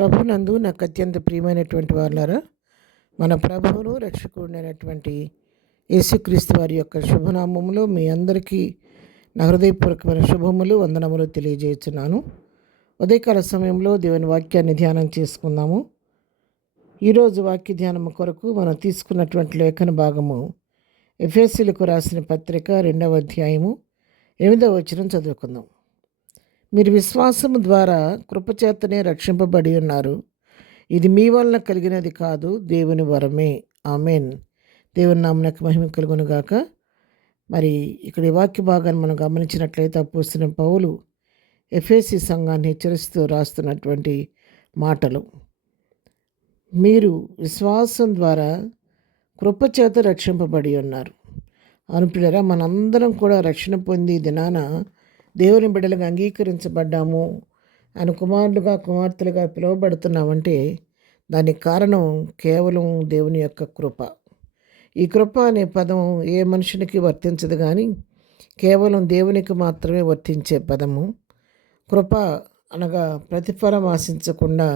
ప్రభునందు నాకు అత్యంత ప్రియమైనటువంటి వాళ్ళారా, మన ప్రభువును రక్షకుడైనటువంటి యేసుక్రీస్తు వారి యొక్క శుభనామములో మీ అందరికీ నా హృదయపూర్వకమైన శుభములు వందనములు తెలియజేస్తున్నాను. ఉదయకాల సమయంలో దేవుని వాక్యాన్ని ధ్యానం చేసుకుందాము. ఈరోజు వాక్య ధ్యానం కొరకు మనం తీసుకున్నటువంటి లేఖన భాగము ఎఫెసీయులకు రాసిన పత్రిక 2వ అధ్యాయము 8వ వచనం చదువుకుందాం. మీరు విశ్వాసము ద్వారా కృపచేతనే రక్షింపబడి ఉన్నారు. ఇది మీ వలన కలిగినది కాదు, దేవుని వరమే. ఆమెన్. దేవుని నామమునకు మహిమ కలుగును గాక. మరి ఇక్కడ ఈ వాక్య భాగాన్ని మనం గమనించినట్లయితే అపోస్తలుడైన పౌలు ఎఫెసీ సంఘాన్ని హెచ్చరిస్తూ రాస్తున్నటువంటి మాటలు. మీరు విశ్వాసం ద్వారా కృపచేత రక్షింపబడి ఉన్నారు. అనుప్రియులారా, మనందరం కూడా రక్షణ పొంది దినాన దేవుని బిడ్డలుగా అంగీకరించబడ్డాము, ఆయన కుమారులుగా కుమార్తెలుగా పిలువబడుతున్నామంటే దానికి కారణం కేవలం దేవుని యొక్క కృప. ఈ కృప అనే పదం ఏ మనుషునికి వర్తించదు, కానీ కేవలం దేవునికి మాత్రమే వర్తించే పదము. కృప అనగా ప్రతిఫలం ఆశించకుండా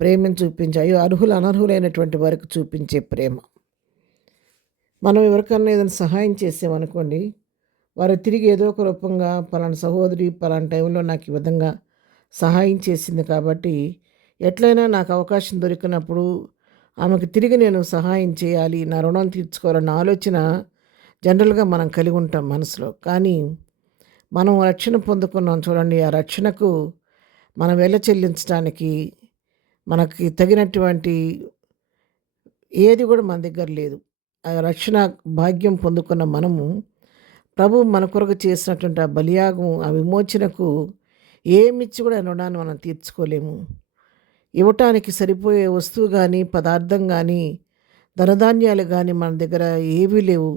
ప్రేమను చూపించే అనర్హులైనటువంటి వారికి చూపించే ప్రేమ. మనం ఎవరికన్నా ఏదైనా సహాయం చేసామనుకోండి, వారు తిరిగి ఏదో ఒక రూపంగా పలానా సహోదరి పలానా టైంలో నాకు ఈ విధంగా సహాయం చేసింది కాబట్టి ఎట్లయినా నాకు అవకాశం దొరికినప్పుడు ఆమెకు తిరిగి నేను సహాయం చేయాలి, నా రుణం తీర్చుకోవాలన్న ఆలోచన జనరల్గా మనం కలిగి ఉంటాం మనసులో. కానీ మనం రక్షణ పొందుకున్నాం చూడండి, ఆ రక్షణకు మనం వెల చెల్లించడానికి మనకి తగినటువంటి ఏది కూడా మన దగ్గర లేదు. ఆ రక్షణ భాగ్యం పొందుకున్న మనము ప్రభు మన కొరకు చేసినటువంటి ఆ బలియాగం, ఆ విమోచనకు ఏమిచ్చి కూడా రుణాన్ని మనం తీర్చుకోలేము. ఇవ్వటానికి సరిపోయే వస్తువు కానీ పదార్థం కానీ ధనధాన్యాలు కానీ మన దగ్గర ఏవీ లేవు.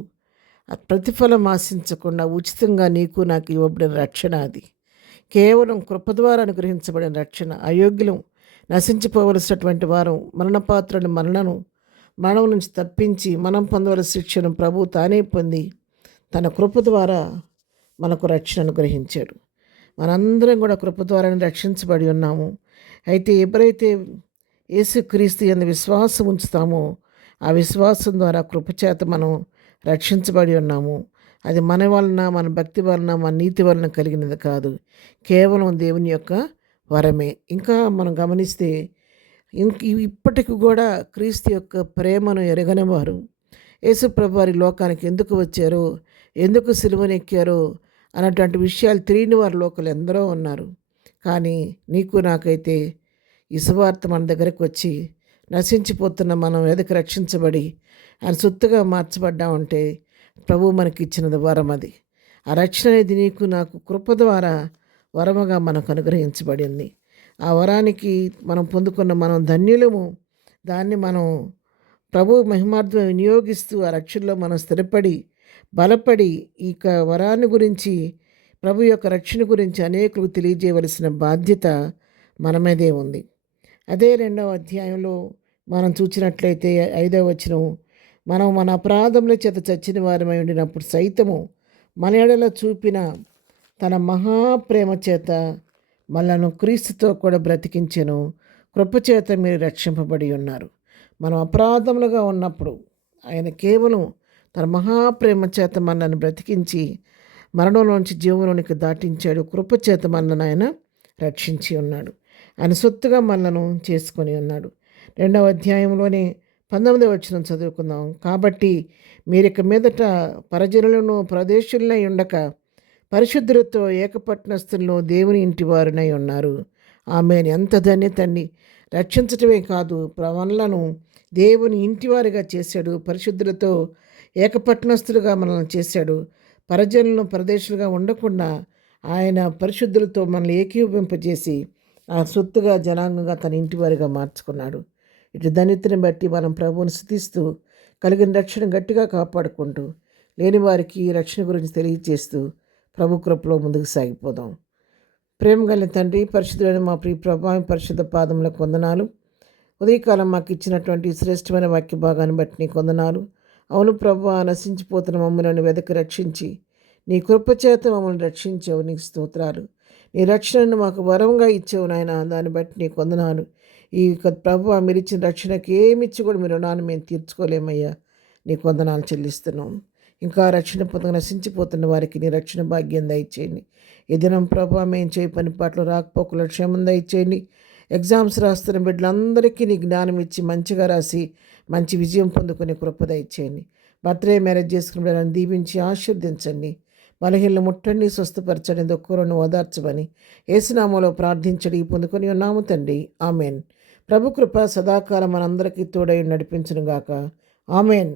ప్రతిఫలం ఆశించకుండా ఉచితంగా నీకు నాకు ఇవ్వబడిన రక్షణ అది. కేవలం కృప ద్వారా అనుగ్రహించబడిన రక్షణ. అయోగ్యులం నశించిపోవలసినటువంటి వారం మరణపాత్రను మరణం నుంచి తప్పించి మనం పొందవలసిన శిక్షను ప్రభు తానే పొంది తన కృప ద్వారా మనకు రక్షణ అనుగ్రహించాడు. మనందరం కూడా కృప ద్వారానే రక్షించబడి ఉన్నాము. అయితే ఎప్పుడైతే యేసుక్రీస్తు యందు విశ్వాసం ఉంచుతామో ఆ విశ్వాసం ద్వారా కృపచేత మనం రక్షించబడి ఉన్నాము. అది మన వలన, మన భక్తి వలన, మన నీతి వలన కలిగినది కాదు, కేవలం దేవుని యొక్క వరమే. ఇంకా మనం గమనిస్తే ఇప్పటికి కూడా క్రీస్తు యొక్క ప్రేమను ఎరగని వారు, యేసుప్రభు వారి లోకానికి ఎందుకు వచ్చారో, ఎందుకు సిలువనెక్కారో అన్నటువంటి విషయాలు తెలియని వారి లోకలు ఎందరో ఉన్నారు. కానీ నీకు నాకైతే ఈ సువార్త మన దగ్గరకు వచ్చి నశించిపోతున్న మనం ఎదకు రక్షించబడి ఆయన సొత్తుగా మార్చబడ్డామంటే ప్రభు మనకి ఇచ్చినది వరం. అది ఆ రక్షణ అనేది నీకు నాకు కృప ద్వారా వరముగా మనకు అనుగ్రహించబడింది. ఆ వరానికి మనం పొందుకున్న మనం ధన్యులము. దాన్ని మనం ప్రభు మహిమార్థం వినియోగిస్తూ ఆ రక్షణలో మనం స్థిరపడి బలపడి ఈ వరాన్ని గురించి, ప్రభు యొక్క రక్షణ గురించి అనేకులకు తెలియజేయవలసిన బాధ్యత మన మీదే ఉంది. అదే 2వ అధ్యాయంలో మనం చూసినట్లయితే 5వ వచనం, మనం మన అపరాధముల చేత చచ్చిన వారమై ఉండినప్పుడు సైతము మన ఎడల చూపిన తన మహాప్రేమ చేత మనలను క్రీస్తుతో కూడా బ్రతికించెను. కృపచేత మీరు రక్షింపబడి ఉన్నారు. మనం అపరాధములుగా ఉన్నప్పుడు ఆయన కేవలం తన మహాప్రేమ చేత మనల్ని బ్రతికించి మరణంలోంచి జీవంలోనికి దాటించాడు. కృపచేత మనల్ని ఆయన రక్షించి ఉన్నాడు. ఆయన సొత్తుగా మనలను చేసుకొని ఉన్నాడు. 2వ అధ్యాయంలోనే 19వ వచనం చదువుకుందాం. కాబట్టి మీరిక మీదట పరజనులను ప్రదేశులనై ఉండక పరిశుద్ధులతో ఏకపట్నస్థులను దేవుని ఇంటి వారినై ఉన్నారు. ఆమెను ఎంత ధన్యతండి! రక్షించటమే కాదు, మనలను దేవుని ఇంటివారిగా చేశాడు. పరిశుద్ధులతో ఏకపట్నస్థులుగా మనల్ని చేశాడు. పరజనులను పరదేశులుగా ఉండకుండా ఆయన పరిశుద్ధులతో మనల్ని ఏకీభవింపజేసి ఆ సొత్తుగా జనాంగంగా తన ఇంటివారిగా మార్చుకున్నాడు. ఇటు ధన్యతని బట్టి మనం ప్రభువుని స్తుతిస్తూ కలిగిన రక్షణ గట్టిగా కాపాడుకుంటూ లేని వారికి రక్షణ గురించి తెలియజేస్తూ ప్రభు కృపలో ముందుకు సాగిపోదాం. ప్రేమ కలిగిన తండ్రి, పరిశుద్ధులైన మా ప్రియ ప్రభావం పరిశుద్ధ పాదములకు వందనాలు. ఉదయకాలం మాకు ఇచ్చినటువంటి శ్రేష్టమైన వాక్య భాగాన్ని బట్టి నీకు వందనాలు. అవును ప్రభువా, నశించిపోతున్న మమ్మల్ని వెదకి రక్షించి నీ కృపచేత మమ్మల్ని రక్షించావు. నీకు స్తోత్రాలు. నీ రక్షణను మాకు వరంగా ఇచ్చావు నాయన. దాన్ని బట్టి నీకు వందనాలు. ఈ ప్రభువా మీరు ఇచ్చిన రక్షణకి ఏమిచ్చి కూడా మీ రుణాన్ని మేము తీర్చుకోలేమయ్యా. నీకు వందనాలు చెల్లిస్తున్నాం. ఇంకా రక్షణ పొందక నశించిపోతున్న వారికి నీ రక్షణ భాగ్యం దయచేయండి. ఈ దినం ప్రభువా మేము చేయి పని పాటలు రాకపోకలు క్షేమం దయచేయండి. ఎగ్జామ్స్ రాస్తున్న బిడ్డలందరికీ నీ జ్ఞానం ఇచ్చి మంచిగా రాసి మంచి విజయం పొందుకునే కృప దయచేయండి. బర్త్డే మ్యారేజ్ చేసుకున్న బిడ్డలను దీవించి ఆశీర్వదించండి. బలహీనలు ముట్టండి, స్వస్థపరచండి, దుఃఖులను ఓదార్చమని యేసునామములో ప్రార్థించడి పొందుకొని ఉన్నాము తండ్రి. ఆమెన్. ప్రభు కృప సదాకాలం మనందరికీ తోడై నడిపించునుగాక. ఆమెన్.